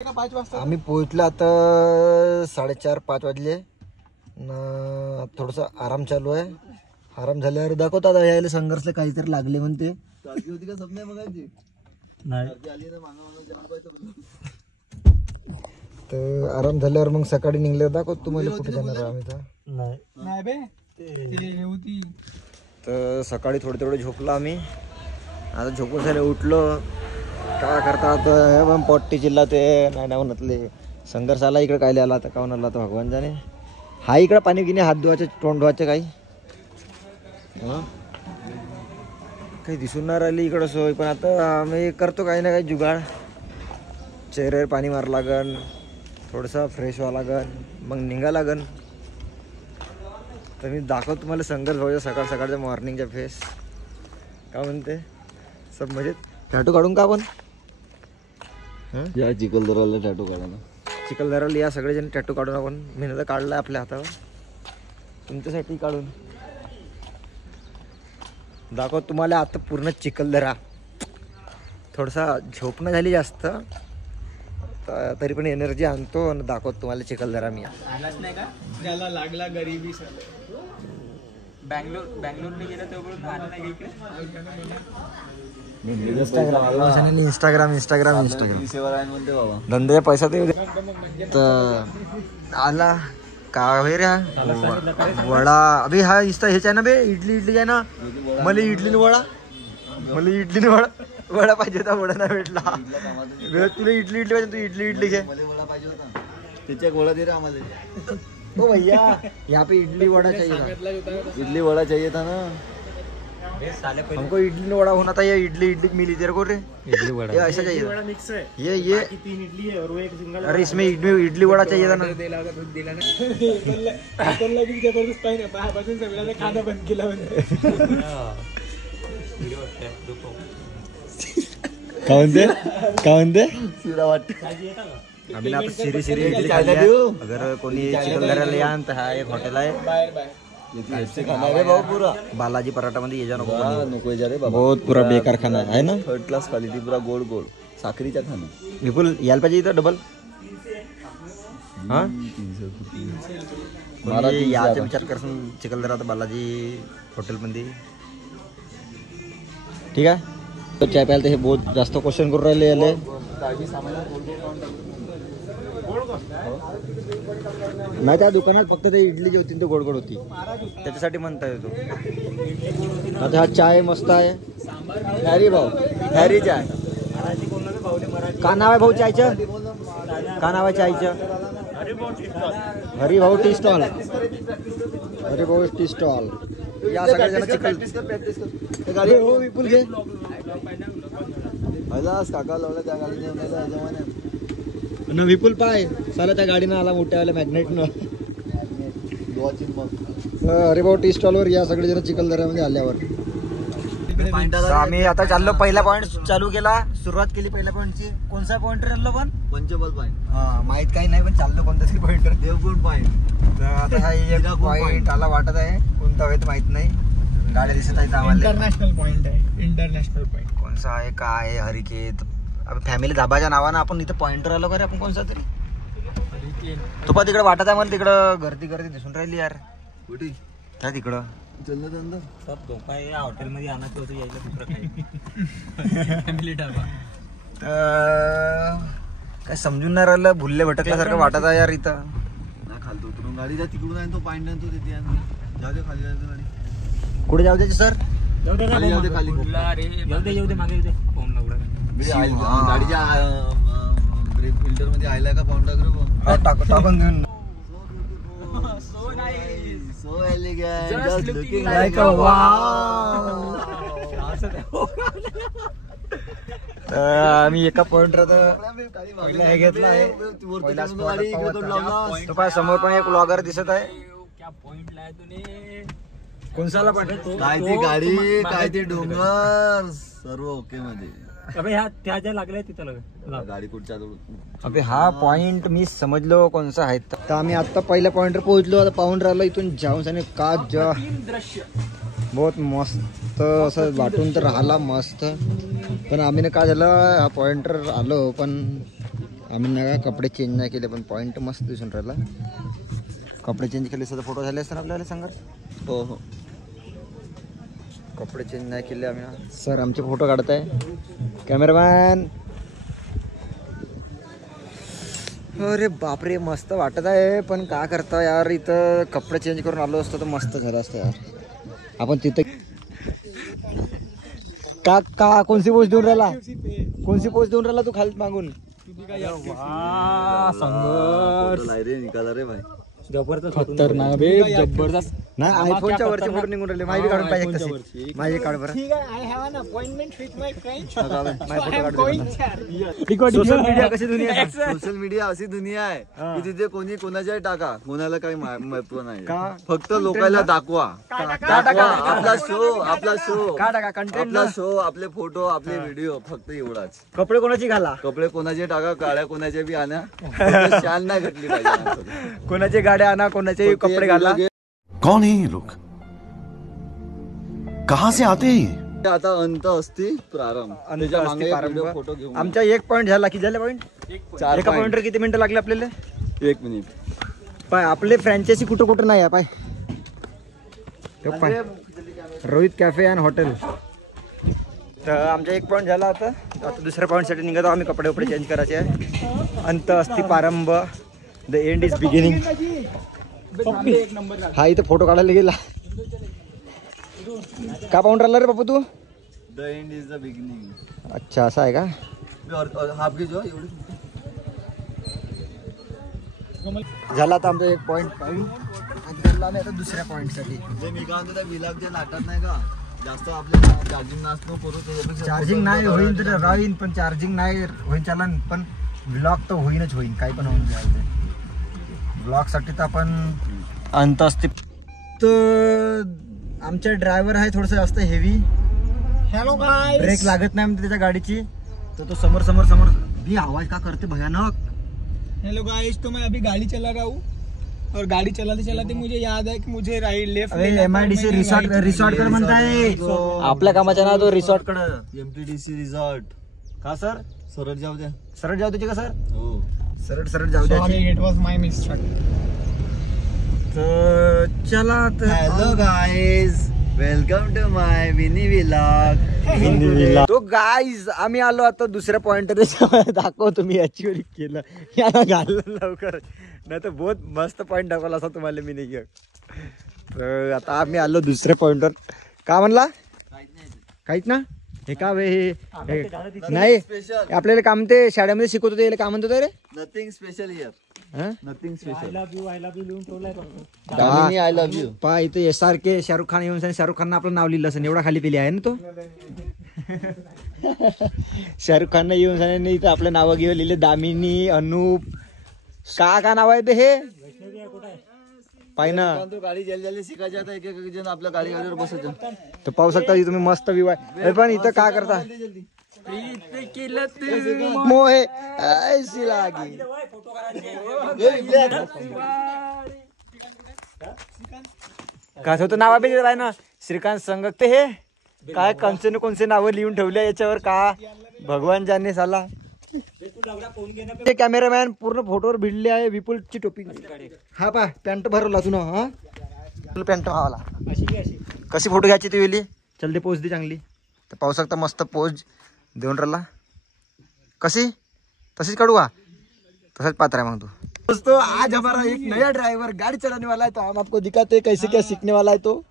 आम्ही पोहोचलो आता 4:30-5 वाजले ना. थोडस आराम चालू आहे. आराम झाल्यावर दाखवतात यायला संघर्षला काहीतरी लागले म्हणते. तर आराम झाल्यावर मग सकाळी निघल्यावर दाखवत तुम्हाला कुठे जाणार आम्ही. तर सकाळी थोडं झोपलो आम्ही. आता झोपून झाले उठलो. काय करता आता पोट्टी जिल्हा ते नाही म्हणतले संघर्ष आला इकडे काय आला आता काऊन आला आता भगवान जाणे. हा इकडे पाणी गिने हात धुवायचे तोंड धुवायचे काही दिसून नाही राहिली इकडं सोय. पण आता आम्ही करतो काही ना काही जुगाड. चेहऱ्यावर पाणी मार लागन, थोडंसं फ्रेश व्हावं लागन, मग निघा लागन. तर मी दाखवतो तुम्हाला संघर्ष व्हायचा सकाळ सकाळच्या मॉर्निंगच्या फेस. काय म्हणते सब मजेत. टॅटू काढून का आपण या चिखलदराला टॅटू काढायला. चिखलदराला या सगळेजण टॅटू काढून आपण. मी तर काढलाय आपल्या हातावर, तुमच्यासाठी काढून दाखव तुम्हाला. आता पूर्ण चिखलदरा. थोडासा झोप नाही झाली जास्त तरी पण एनर्जी आणतो आणि दाखवतो तुम्हाला चिखलदरा. मी आलाच नाही का ज्याला लागला गरिबी. बँगलोरला गेला तेवढं आलं नाही इकडे. इंस्टाग्राम धंद्याचा पैसा ते आला का रे. वडा अभि हा इस्ता हेच आहे ना बे. इडली आहे ना. मला इडली वडा वडा पाहिजे होता. वडा नाही भेटला. तुला इडली पाहिजे तू इडली घे. त्याच्या गोळा दे रे आम्हाला. ओ भैया यहाँ पे इडली वडा चाहिए. इडली वडा चाहिए था ना. हमको इडली वडा होना था. ये इडली मिली तेरे को रे. इडली वडा ये ऐसा चाहिए था. मिक्स है. ये 3 इडली है और वो एक सिंगल. अरे इसमें इडली वडा चाहिए था ना. दिला ना. जबरदस्त पाहिजे. पासून सगळ्यांना खाणं बंद केला म्हणते. काय म्हणते शिरा वाटते. आम्ही ना सिरी इडली खाल्ली आहे. अगर कोणी चिखलदऱ्याला या तर हा एक हॉटेल आहे पूरा बालाजी पराठा मध्ये. ये जा नको नको जा रे बाबा. बहुत पुरा बेकार खाना आहे ना. थर्ड क्लास क्वालिटी पुरा गोड साखरीचा खाना. विपुल यायला पाहिजे इथं डबल. हा याचा विचार करसून चिखलदरा तर बालाजी हॉटेल मध्ये. ठीक आहे. चाय प्यायला तर हे बहुत जास्त क्वेश्चन करून राहिले याले. नाही त्या दुकानात फक्त ते इडली जी होती ते गोड होती त्याच्यासाठी म्हणता येतो. आता हा चाय मस्त आहे. हॅरी भाऊ हॅरी चाय. का नाव आहे भाऊ चायचं. का नाव आहे चायचं. Haribhau tea stall. Haribhau tea stall. या सगळ्या जण गाडी हो विपुल घे. काका लावला त्या गाडीने न विपुल पाय साला त्या गाडीनं आला मोठ्यावाल्या मॅग्नेटनं. अरे भाऊ टी स्टॉलवर या सगळे जण चिखलदऱ्यामध्ये आल्यावर. आम्ही आता चाललो. पहिला पॉईंट चालू केला. सुरुवात केली पहिल्या पॉईंटची. कोणता पॉईंट राहिलो पण पंचबल पॉईंट. हा माहित काही नाही पण चाललो कोणता तरी पॉईंट. देवगुण पॉईंट. आता हा एक पॉईंट आला वाटत आहे. कोणता होईल माहित नाही. गाड्या दिसत आहेत आम्हाला. इंटरनॅशनल पॉइंट आहे. इंटरनॅशनल पॉइंट कोणसा आहे काय आहे. हरिकेत फॅमिली धाबाच्या नावानं आपण इथं पॉइंटर आलो का रे आपण. कोणसा तरी तो पण तिकडे वाटत आहे मला. तिकडं गर्दी दिसून राहिली यार. कुठे काय तिकडं सब धोका आहे. या हॉटेलमध्ये आणायचं होतं यायला दुसरं काही. फॅमिली ढाबा काय समजून नाही राहिलं. भुल्ले भटकल्यासारखं वाटत आहे यार इथं. नाही खालतो उतरून गाडी जा तिकडून आहे. तो पॉईंट आहे तो तिथे जाऊ दे. खाली जाऊ गाडी. कुठे जाऊ द्यायचे सर. खाली जाऊ दे. खाली येऊ दे मागे येऊ दे. फोन लावला गाडीच्या ब्रेक फिल्टर मध्ये आयला का पाऊंड टाकून घेऊन. So elegant, Just looking like a wow. आम्ही एका पॉइंटवर हे घेतला आहे. तो पाय समोर पण एक ब्लॉगर दिसत आहे. क्या पॉइंट लाया तूने. कोणसाला पाठवतो. काय ती गाडी काय ते डोंगर सर्व ओके मध्ये. अबे ह्या त्या ज्या लागल्या तिथं गाडी कुठच्या अबे हा पॉइंट मी समजलो कोणसा आहे. तर आम्ही आता पहिल्या पॉइंटवर पोहोचलो. आता पाहून राहिलो इथून जाऊन आणि का दृश्य बहुत मस्त असं वाटून तर राहिला मस्त. पण आम्ही काय झालं हा पॉइंटर आलो पण आम्ही ना कपडे चेंज नाही केले पण पॉईंट मस्त दिसून राहिला. कपडे चेंज केले सुद्धा फोटो झाले असतात आपल्याला सांगा. हो हो. कपडे चेंज नाही केले आम्ही ना. सर आमचे फोटो काढत आहे कॅमेरामॅन. अरे बापरे मस्त वाटत आहे पण का करता यार, इथं कपडे चेंज करून आलो असतो तर मस्त झालं असतं यार. आपण तिथं का कोणती पोच देऊन राहिला, कोणती पोच देऊन राहिला तू खाली मागून. निकाला रे भाई. खतरनाक बे, जबरदस्त. नाही आयफोनच्या वरचे फोटो निघून राहिले. माझे काढून पाहिजे तसे. माझे काढ बरं. सोशल मीडिया कशी दुनिया आहे? सोशल मीडिया अशी दुनिया आहे की तिथे कोणी कोणाच्याही टाका, कोणाला काही महत्व नाही. फक्त लोकांना दाखवा. आपला शो आपला शो, आपले फोटो, आपले व्हिडिओ, फक्त एवढाच. कपडे कोणाची घाला, कपडे कोणाचे टाका, काळ्या कोणाचे बी आणा, शान नाही घटली पाहिजे. कोणाचे गाड्या आणा, कोणाचे कपडे घाला. कौन है ये लोग, कहां से आते हैं ये? आता अंत असती प्रारंभ. त्याच्या मागे एक व्हिडिओ, फोटो घेऊन आमचा एक पॉईंट झाला. किती झाले पॉईंट? चार एका point. पॉईंटवर किती मिनिटं लागले आपल्याला? 1 मिनिट. पाय आपले फ्रँचायसी कुठं कुठं नाही आहे. पाय पाय रोहित कॅफे अँड हॉटेल. तर आमचा एक पॉईंट झाला. आता दुसऱ्या पॉईंटसाठी निघत आहोत आम्ही. कपडे वपडे चेंज करायचे आहे. अंत असती प्रारंभ, द एंड इज बिगिनिंग. हा इथं फोटो काढायला गेला. का पाहून राहिला रे बापू तू? The end is the beginning. अच्छा असं आहे का? हाफ घे जो एवढी. झाला आता आमचा एक पॉईंट पाहून. आम्ही आता दुसऱ्या पॉईंटसाठी. जे मी काय म्हणतो त्या विलाग जे लाटत नाही का, जास्त आपल्याला चार्जिंग नसतो करू. त्याच्यापेक्षा चार्जिंग नाही होईन तर राहीन, पण चार्जिंग नाही होईन चालन, पण ब्लॉग तर होईनच होईन. काही पण होऊन जाईल. ब्लॉगसाठी तर आपण अंत असते. तर आमचा ड्रायव्हर आहे थोडंसं जास्त हेवी. हेलो गाइस, ब्रेक लागत नाही म्हणते त्याच्या गाडीची. तर तो समोर समोर समोर भी आवाज का करते भयानक. हेलो गाइस, तो मैं अभी गाड़ी चला रहा हूँ और गाड़ी चलाते चलाते मुझे याद है कि मुझे राइट लेफ्ट MIDC रिसॉर्ट कडे म्हणताय. आपल्या कामाच्या ना तो रिसॉर्ट कडे. MTDC resort. का सर? सरळ जाऊ द्या. सरळ जाऊ द्यायचे का सर? हो. सरळ सरळ जाऊ द्यायचे. सॉरी, इट वाज माय मिस्टेक. तर चला तर hello guys, welcome to my mini vlog. तो गाईज आम्ही आलो आता दुसऱ्या पॉइंट. दाखवतो मी अचीव केलं याला घाललं लवकर, नाही तर बहुत मस्त पॉइंट दाखवला असा तुम्हाला मी नाही. तर आता आम्ही आलो दुसऱ्या पॉइंटवर. का म्हणला? काहीच ना. हे का वे हे नाही आपल्याला काम ते शाळेमध्ये शिकवत होते. का म्हणतो रे? Nothing special here. Nothing special. I love you लिहून ठेवलाय फक्त. Damini I love you. पा इथे SRK शाहरुख खान येऊन शाहरुख खान आपलं नाव लिहिलं असं. एवढा खाली पेली आहे ना तो. शाहरुख खान येऊन सांगितलं इथं आपलं नाव घेऊन लिहिले. दामिनी, अनूप, का नाव आहे ते हे पाय ना. तो गाडी जल्दी शिकायची. आता एक एक जण आपल्या गाडीवर बसायचं. तर पाहू शकता तुम्ही मस्त व्यू आहे. पण इथं का करता मोहे ऐसी लागी. काय होतं नाव आहे ना श्रीकांत संघ. ते हे काय कोणचे नावं लिहून ठेवले याच्यावर का भगवान जाने साला. ते कॅमेरामॅन पूर्ण फोटोवर भिडले आहे. विपुलची टोपी. हा पा पॅन्ट भरवला तू ना. हा पॅन्ट व्हावाला. कशी फोटो घ्यायची ती वेली. चल दे पोज दे चांगली. तर पाहू शकता मस्त पोज देऊन राहिला. कशी तशीच काढू का? तसंच पात्र आहे मग तू. दोस्तों आज हमारा एक नया ड्राइवर गाड़ी चलाने वाला है. तो हम आपको दिखाते हैं कैसे क्या सीखने वाला है. तो